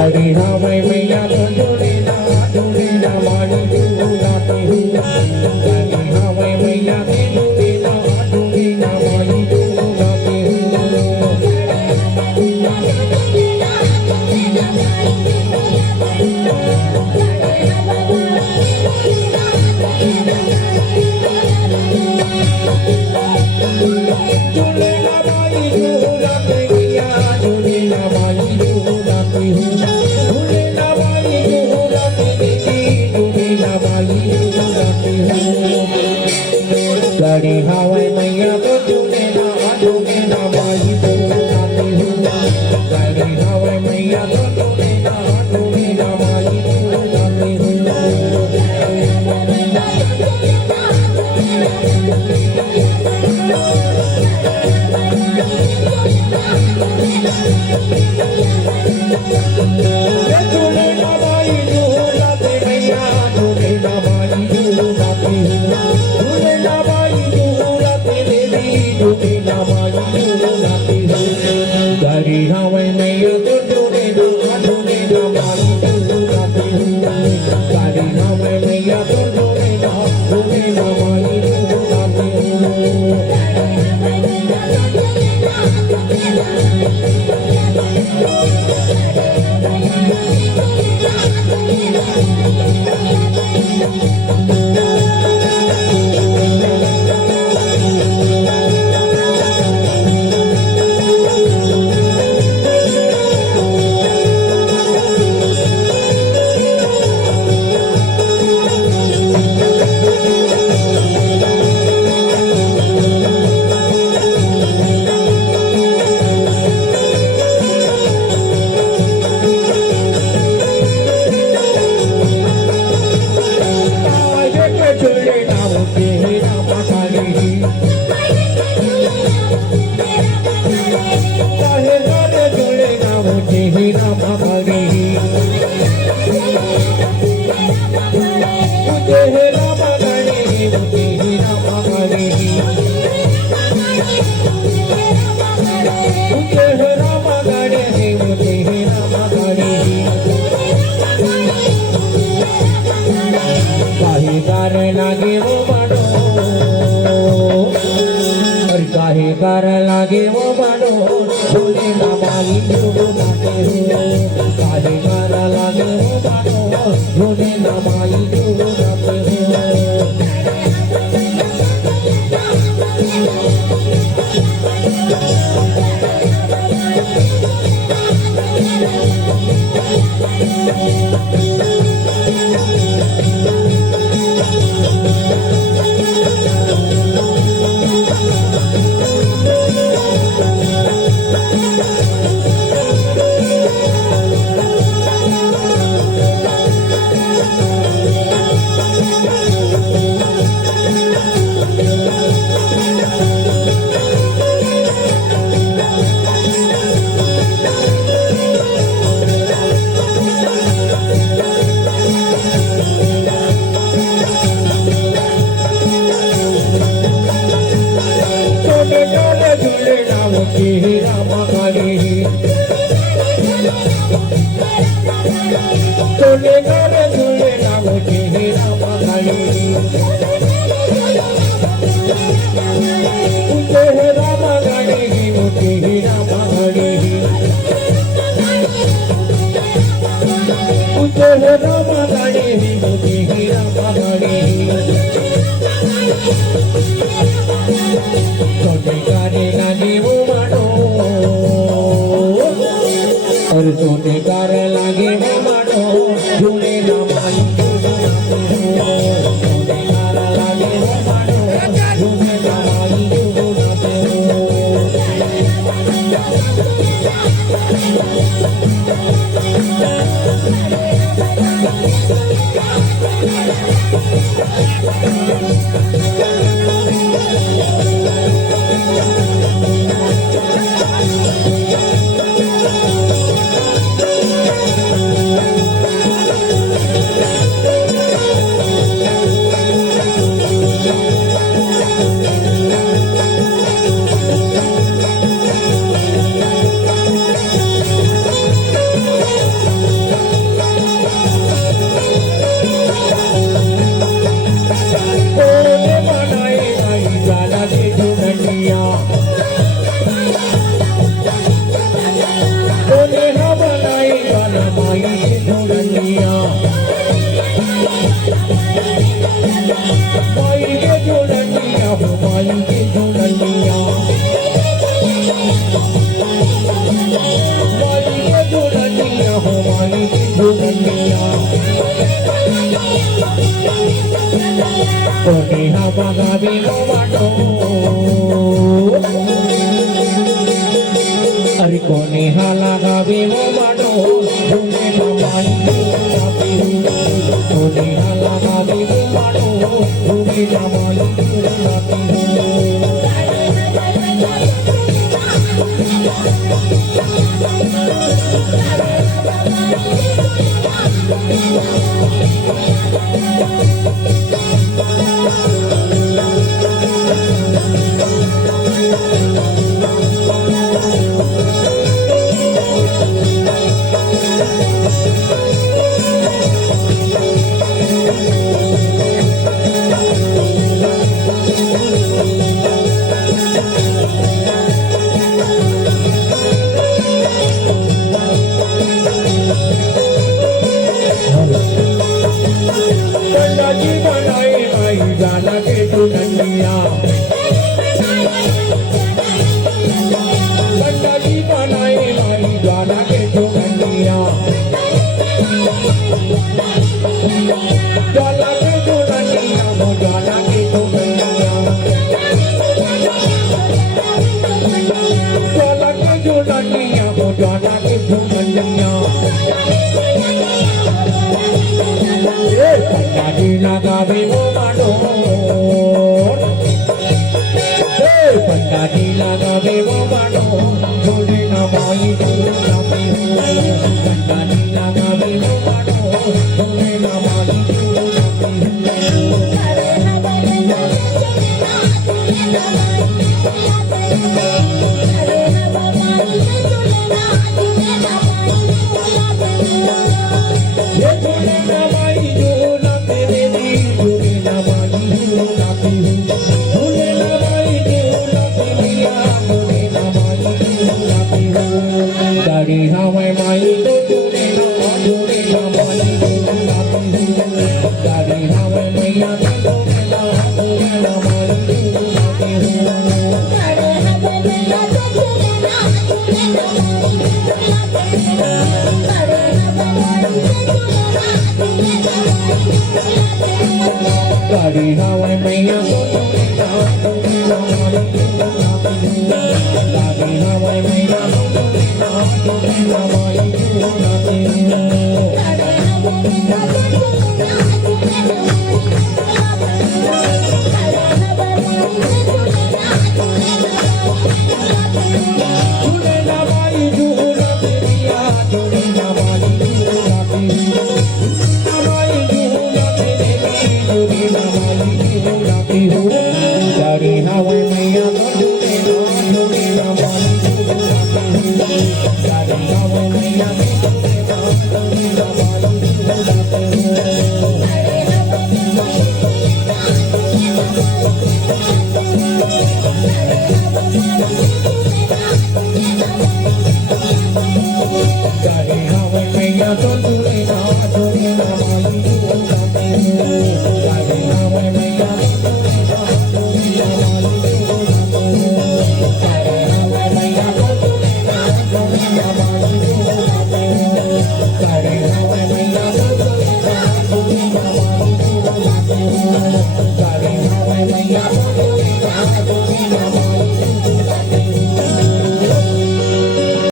हरी हवाई मैया तो झूले ना मानी झूलाते हुए हरी हवाई मैया के झूले ना मानी झूलाते झूले ना माई झूलाते मैया झूले ना माई झूलाते हुए गाड़ी हवाई मैया तो झूले ना माई झूलाते हुए गाड़ी हवाई मैया तो झूले ना माई झूलाते झूले ना माई झूलाते मैया झूले ना माई झूलाते हुए गाड़ी हवाई मैया तो झूले ना माई झूलाते हुए गाड़ी हवाई मैया तो झूले ना माई झूलाते हुए लागे वो बाडो और काहे कर लागे वो बाडो झूले ना माई झूलाते हुए काहे कर लागे वो बाडो झूले ना माई झूलाते हुए और सोने कार लागे वो मानो झूले ना माई सोने कार लागे वो मानो झूले ना माई झूलाते Jumaniya Kone hamagabi mo mano Ari kone halagabi mo mano Jume namai junapi Kone halagabi mo mano Jume namai junapi Gana ke tu naniya Banda ji banaye mai gana ke tu naniya Gana ke tu naniya mo gana ke tu naniya Gana ke tu naniya mo gana ke tu naniya Banda ji nagawe mo mano Pandadi lagawe mo mano Jole namai junapi Pandadi lagawe mo mano Jole namai Dari hawai mai jule namai junapi Dari hawai mai jule namai Dari hawai mai jule namai Dari hawai mai Dari hawai maya Dari